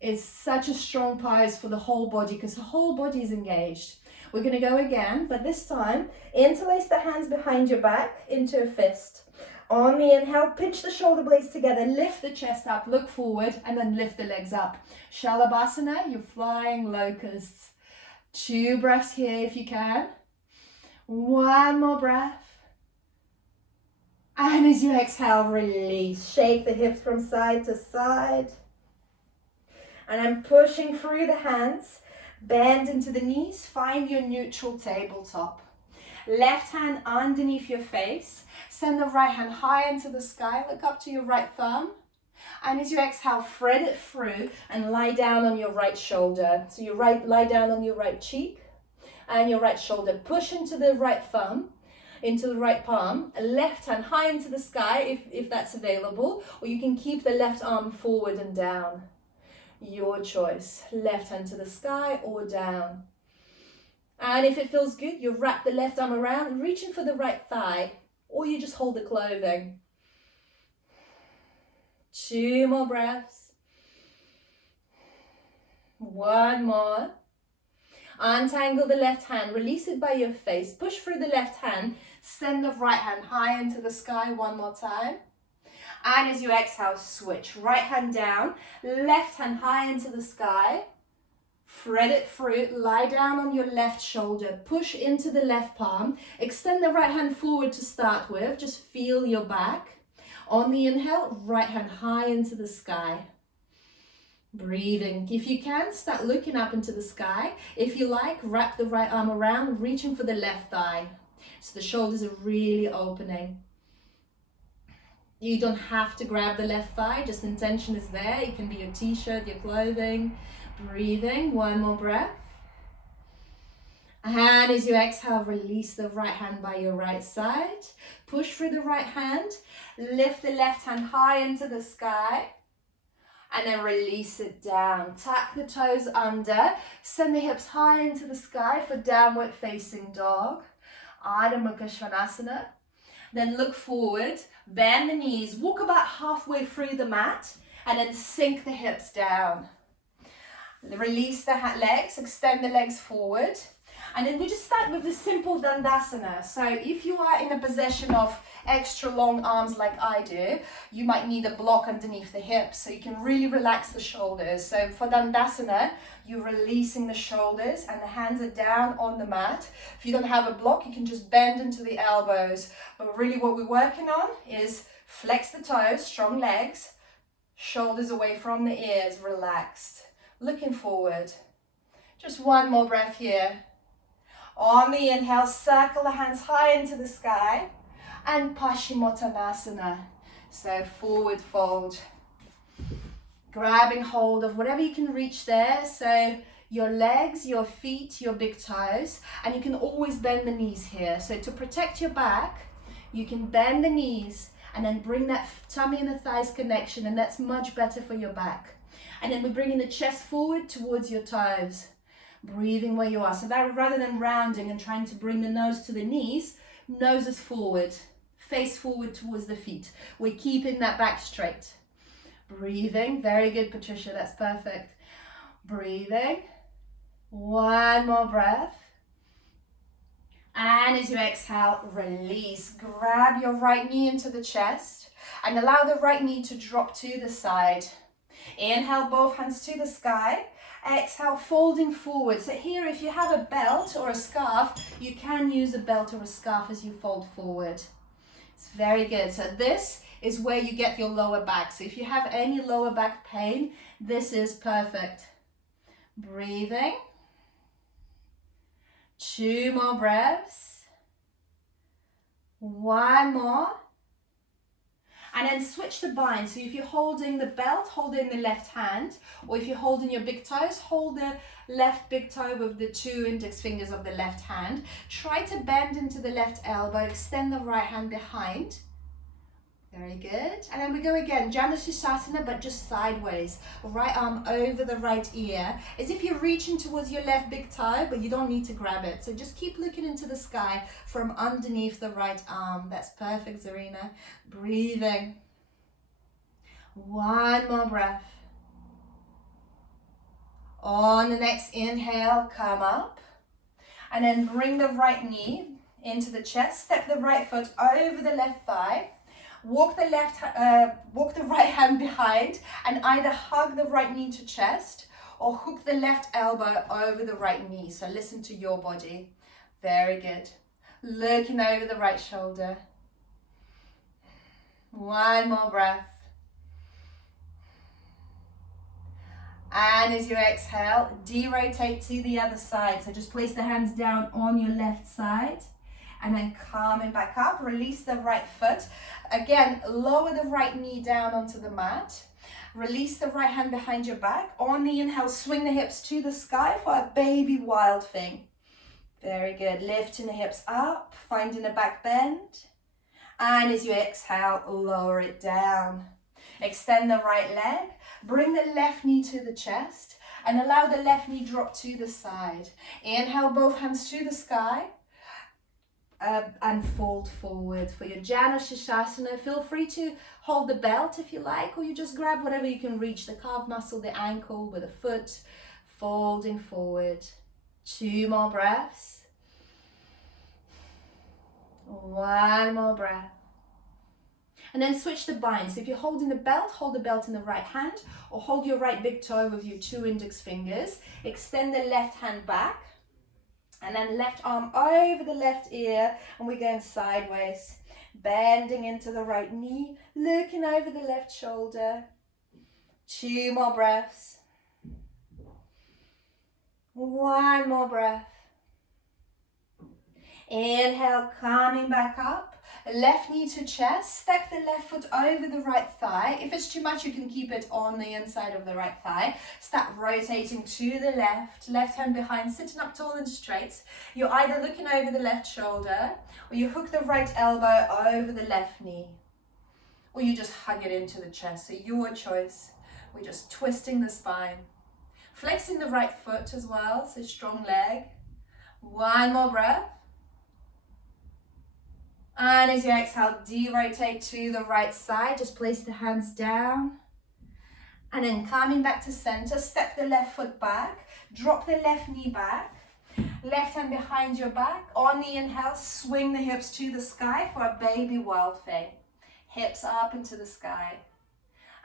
It's such a strong pose for the whole body because the whole body is engaged. We're going to go again, but this time interlace the hands behind your back into a fist. On the inhale, pinch the shoulder blades together, lift the chest up, look forward, and then lift the legs up. Shavasana, you're flying locusts. 2 breaths here if you can. 1 more breath. And as you exhale, release. Shake the hips from side to side. And I'm pushing through the hands. Bend into the knees. Find your neutral tabletop. Left hand underneath your face. Send the right hand high into the sky. Look up to your right thumb. And as you exhale, thread it through and lie down on your right shoulder. So lie down on your right cheek and your right shoulder. Push into the right thumb, into the right palm. Left hand high into the sky if that's available. Or you can keep the left arm forward and down. Your choice. Left hand to the sky or down. And if it feels good, you wrap the left arm around, reaching for the right thigh. Or you just hold the clothing. 2 more breaths. 1 more. Untangle the left hand, release it by your face. Push through the left hand, send the right hand high into the sky 1 more time. And as you exhale, switch. Right hand down, left hand high into the sky. Thread it through, lie down on your left shoulder, push into the left palm. Extend the right hand forward to start with, just feel your back. On the inhale, right hand high into the sky. Breathing. If you can, start looking up into the sky. If you like, wrap the right arm around, reaching for the left thigh. So the shoulders are really opening. You don't have to grab the left thigh, just intention is there. It can be your t-shirt, your clothing. Breathing. 1 more breath. And as you exhale, release the right hand by your right side. Push through the right hand. Lift the left hand high into the sky. And then release it down. Tuck the toes under. Send the hips high into the sky for downward facing dog. Mukha Svanasana. Then look forward. Bend the knees. Walk about halfway through the mat. And then sink the hips down. Release the legs. Extend the legs forward. And then we just start with the simple Dandasana. So if you are in a position of extra long arms like I do, you might need a block underneath the hips so you can really relax the shoulders. So for Dandasana, you're releasing the shoulders and the hands are down on the mat. If you don't have a block, you can just bend into the elbows. But really what we're working on is flex the toes, strong legs, shoulders away from the ears, relaxed. Looking forward. Just 1 more breath here. On the inhale, circle the hands high into the sky and Pashimotanasana. So forward fold. Grabbing hold of whatever you can reach there. So your legs, your feet, your big toes. And you can always bend the knees here. So to protect your back, you can bend the knees and then bring that tummy and the thighs connection. And that's much better for your back. And then we're bringing the chest forward towards your toes. Breathing where you are. So that rather than rounding and trying to bring the nose to the knees, nose is forward, face forward towards the feet. We're keeping that back straight. Breathing. Very good, Patricia. That's perfect. Breathing. 1 more breath. And as you exhale, release. Grab your right knee into the chest and allow the right knee to drop to the side. Inhale, both hands to the sky. Exhale, folding forward. So here, if you have a belt or a scarf, you can use a belt or a scarf as you fold forward. It's very good. So this is where you get your lower back. So if you have any lower back pain, this is perfect. Breathing. 2 more breaths. 1 more. And then switch the bind. So if you're holding the belt, hold it in the left hand. Or if you're holding your big toes, hold the left big toe with the 2 index fingers of the left hand. Try to bend into the left elbow. Extend the right hand behind. Very good. And then we go again. Dandasana, but just sideways. Right arm over the right ear. As if you're reaching towards your left big toe, but you don't need to grab it. So just keep looking into the sky from underneath the right arm. That's perfect, Zarina. Breathing. 1 more breath. On the next inhale, come up. And then bring the right knee into the chest. Step the right foot over the left thigh. Walk the right hand behind and either hug the right knee to chest or hook the left elbow over the right knee. So listen to your body. Very good. Looking over the right shoulder. One more breath. And as you exhale, de-rotate to the other side. So just place the hands down on your left side and then coming back up. Release the right foot. Again, lower the right knee down onto the mat. Release the right hand behind your back. On the inhale, swing the hips to the sky for a baby wild thing. Very good. Lifting the hips up, finding a back bend. And as you exhale, lower it down. Extend the right leg. Bring the left knee to the chest and allow the left knee drop to the side. Inhale, both hands to the sky. And fold forward. For your Jana Shasana, feel free to hold the belt if you like, or you just grab whatever you can reach, the calf muscle, the ankle with a foot, folding forward. 2 more breaths. 1 more breath. And then switch the bind. So if you're holding the belt, hold the belt in the right hand, or hold your right big toe with your 2 index fingers. Extend the left hand back. And then left arm over the left ear, and we're going sideways. Bending into the right knee, looking over the left shoulder. 2 more breaths. 1 more breath. Inhale, coming back up. Left knee to chest, step the left foot over the right thigh. If it's too much, you can keep it on the inside of the right thigh. Start rotating to the left hand behind, sitting up tall and straight. You're either looking over the left shoulder, or you hook the right elbow over the left knee, or you just hug it into the chest. So your choice. We're just twisting the spine. Flexing the right foot as well, so strong leg. 1 more breath. And as you exhale, de-rotate to the right side. Just place the hands down. And then coming back to center, step the left foot back. Drop the left knee back. Left hand behind your back. On the inhale, swing the hips to the sky for a baby wild thing. Hips up into the sky.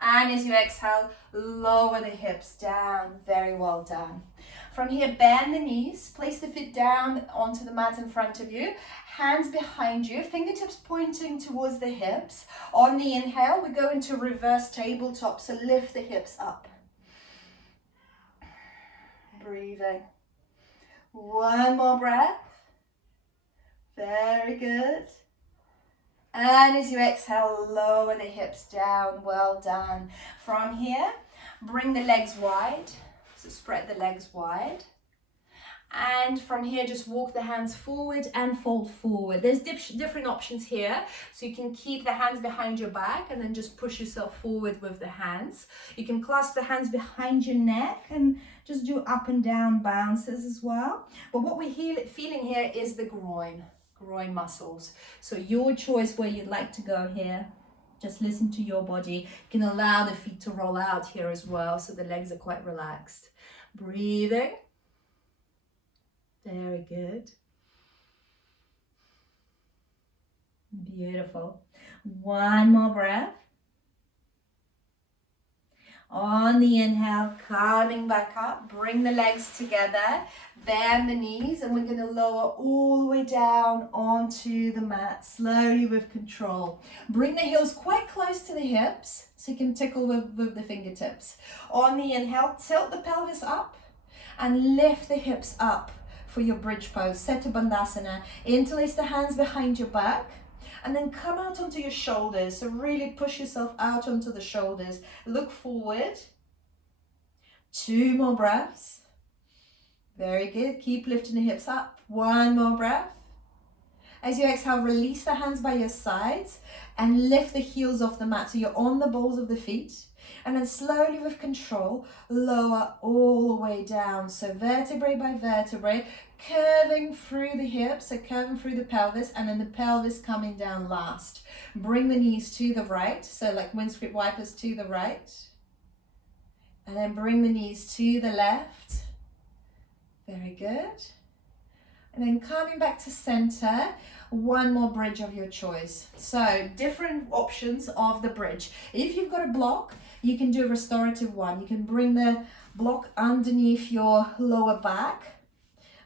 And as you exhale, lower the hips down. Very well done. From here, bend the knees. Place the feet down onto the mat in front of you. Hands behind you, fingertips pointing towards the hips. On the inhale, we go into reverse tabletop, so lift the hips up. Breathing. 1 more breath. Very good. And as you exhale, lower the hips down. Well done. From here, bring the legs wide. So spread the legs wide. And from here, just walk the hands forward and fold forward. There's different options here. So you can keep the hands behind your back and then just push yourself forward with the hands. You can clasp the hands behind your neck and just do up and down bounces as well. But what we're feeling here is the groin muscles. So your choice where you'd like to go here. Just listen to your body. You can allow the feet to roll out here as well, so the legs are quite relaxed. Breathing. Very good. Beautiful. 1 more breath. On the inhale, coming back up, bring the legs together, bend the knees, and we're going to lower all the way down onto the mat, slowly with control. Bring the heels quite close to the hips, so you can tickle with the fingertips. On the inhale, tilt the pelvis up and lift the hips up for your bridge pose, Setu Bandhasana. Interlace the hands behind your back. And then come out onto your shoulders. So really push yourself out onto the shoulders. Look forward. 2 more breaths. Very good. Keep lifting the hips up. 1 more breath. As you exhale, release the hands by your sides and lift the heels off the mat. So you're on the balls of the feet. And then slowly with control, lower all the way down. So vertebrae by vertebrae, curving through the hips, so curving through the pelvis, and then the pelvis coming down last. Bring the knees to the right, so like windscreen wipers to the right. And then bring the knees to the left. Very good. And then coming back to center, one more bridge of your choice. So different options of the bridge. If you've got a block, you can do a restorative one. You can bring the block underneath your lower back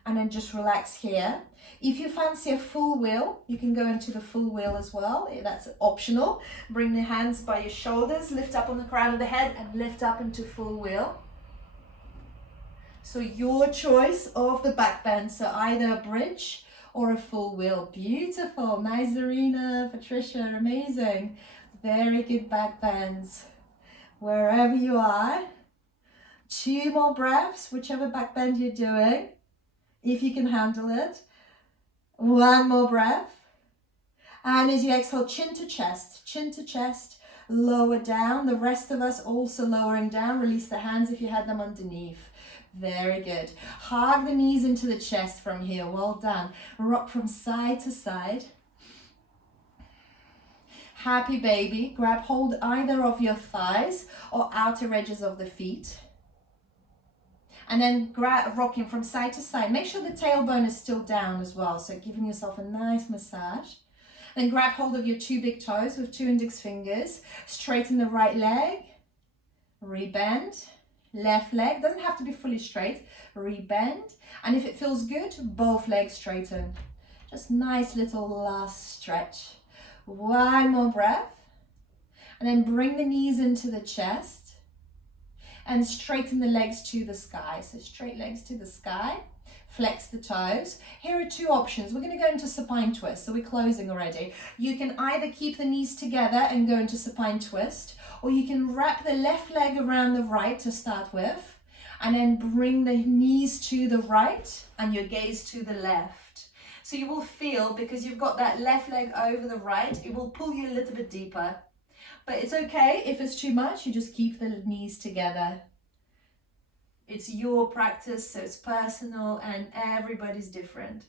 and then just relax here. If you fancy a full wheel, you can go into the full wheel as well. That's optional. Bring the hands by your shoulders, lift up on the crown of the head and lift up into full wheel. So your choice of the back bend. So either a bridge or a full wheel. Beautiful. Nice, Zarina, Patricia, amazing. Very good back bends. Wherever you are. 2 more breaths, whichever back bend you're doing, if you can handle it. 1 more breath. And as you exhale, chin to chest, lower down. The rest of us also lowering down. Release the hands if you had them underneath. Very good. Hug the knees into the chest from here. Well done. Rock from side to side. Happy baby. Grab hold either of your thighs or outer edges of the feet. And then rocking from side to side. Make sure the tailbone is still down as well. So giving yourself a nice massage. Then grab hold of your 2 big toes with 2 index fingers. Straighten the right leg. Rebend. Left leg. Doesn't have to be fully straight. Rebend. And if it feels good, both legs straighten. Just nice little last stretch. 1 more breath. And then bring the knees into the chest. And straighten the legs to the sky. So straight legs to the sky. Flex the toes. Here are 2 options. We're going to go into supine twist. So we're closing already. You can either keep the knees together and go into supine twist. Or you can wrap the left leg around the right to start with. And then bring the knees to the right and your gaze to the left. So you will feel, because you've got that left leg over the right, it will pull you a little bit deeper. But it's okay if it's too much, you just keep the knees together. It's your practice, so it's personal and everybody's different.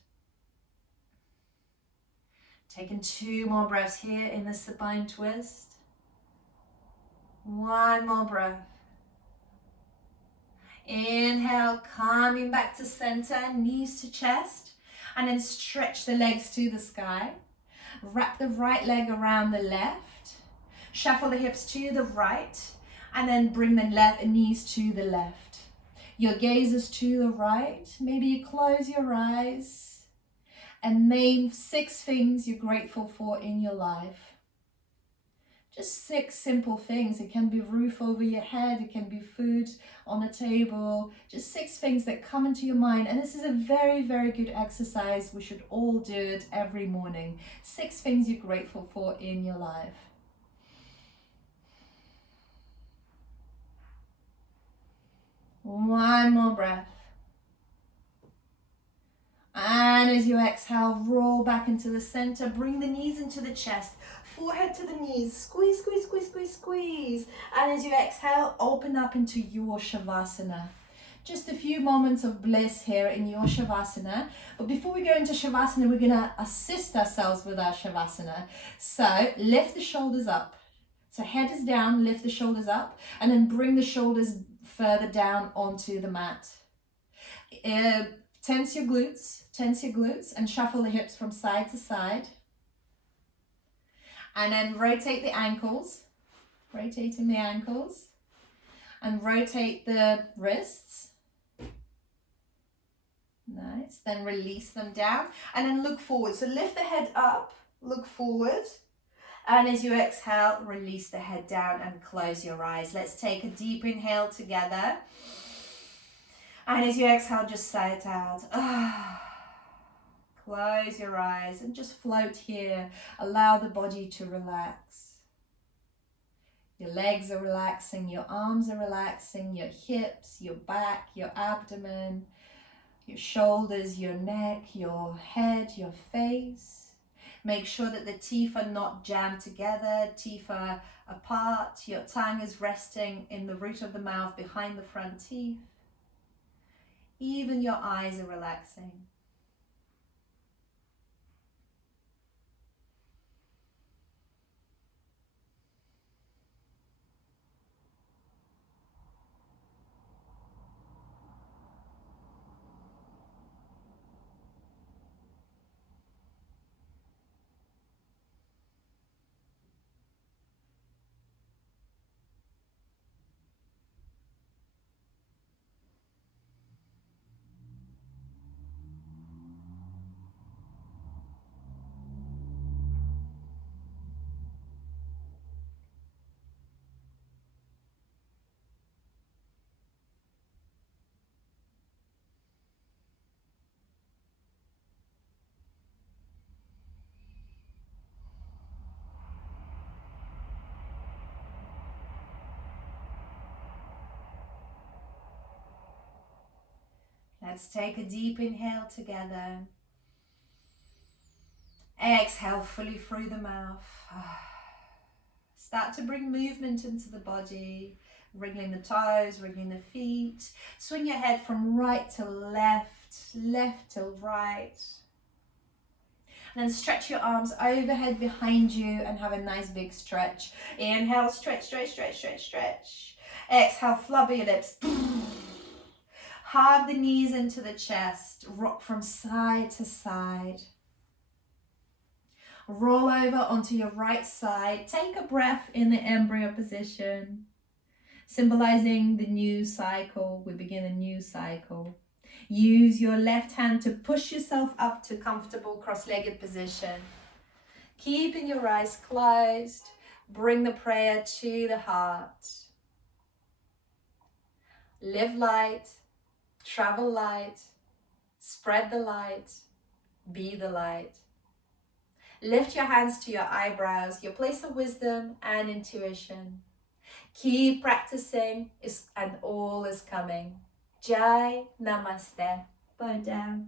Taking 2 more breaths here in the supine twist. 1 more breath. Inhale, coming back to center, knees to chest, and then stretch the legs to the sky. Wrap the right leg around the left. Shuffle the hips to the right and then bring the knees to the left. Your gaze is to the right. Maybe you close your eyes and name 6 things you're grateful for in your life. Just 6 simple things. It can be roof over your head. It can be food on the table. Just 6 things that come into your mind. And this is a very, very good exercise. We should all do it every morning. 6 things you're grateful for in your life. 1 more breath. And as you exhale, roll back into the center. Bring the knees into the chest. Forehead to the knees. Squeeze, squeeze, squeeze, squeeze, squeeze. And as you exhale, open up into your Shavasana. Just a few moments of bliss here in your Shavasana. But before we go into Shavasana, we're going to assist ourselves with our Shavasana. So lift the shoulders up. So head is down, lift the shoulders up, and then bring the shoulders further down onto the mat. Tense your glutes, and shuffle the hips from side to side. And then rotate the ankles, rotating the ankles, and rotate the wrists. Nice, then release them down, and then look forward. So lift the head up, look forward. And as you exhale, release the head down and close your eyes. Let's take a deep inhale together. And as you exhale, just sigh it out. Close your eyes and just float here. Allow the body to relax. Your legs are relaxing, your arms are relaxing, your hips, your back, your abdomen, your shoulders, your neck, your head, your face. Make sure that the teeth are not jammed together, teeth are apart. Your tongue is resting in the root of the mouth behind the front teeth. Even your eyes are relaxing. sides. Take a deep inhale together. Exhale fully through the mouth. Start to bring movement into the body. Wriggling the toes, wriggling the feet. Swing your head from right to left, left to right. And then stretch your arms overhead behind you and have a nice big stretch. Inhale, stretch, stretch, stretch, stretch, stretch. Exhale, flubber your lips. Hug the knees into the chest. Rock from side to side. Roll over onto your right side. Take a breath in the embryo position. Symbolizing the new cycle. We begin a new cycle. Use your left hand to push yourself up to comfortable cross-legged position. Keeping your eyes closed. Bring the prayer to the heart. Live light. Travel light. Spread the light. Be the light. Lift your hands to your eyebrows, your place of wisdom and intuition. Keep practicing, and all is coming. Jai Namaste. Bow down.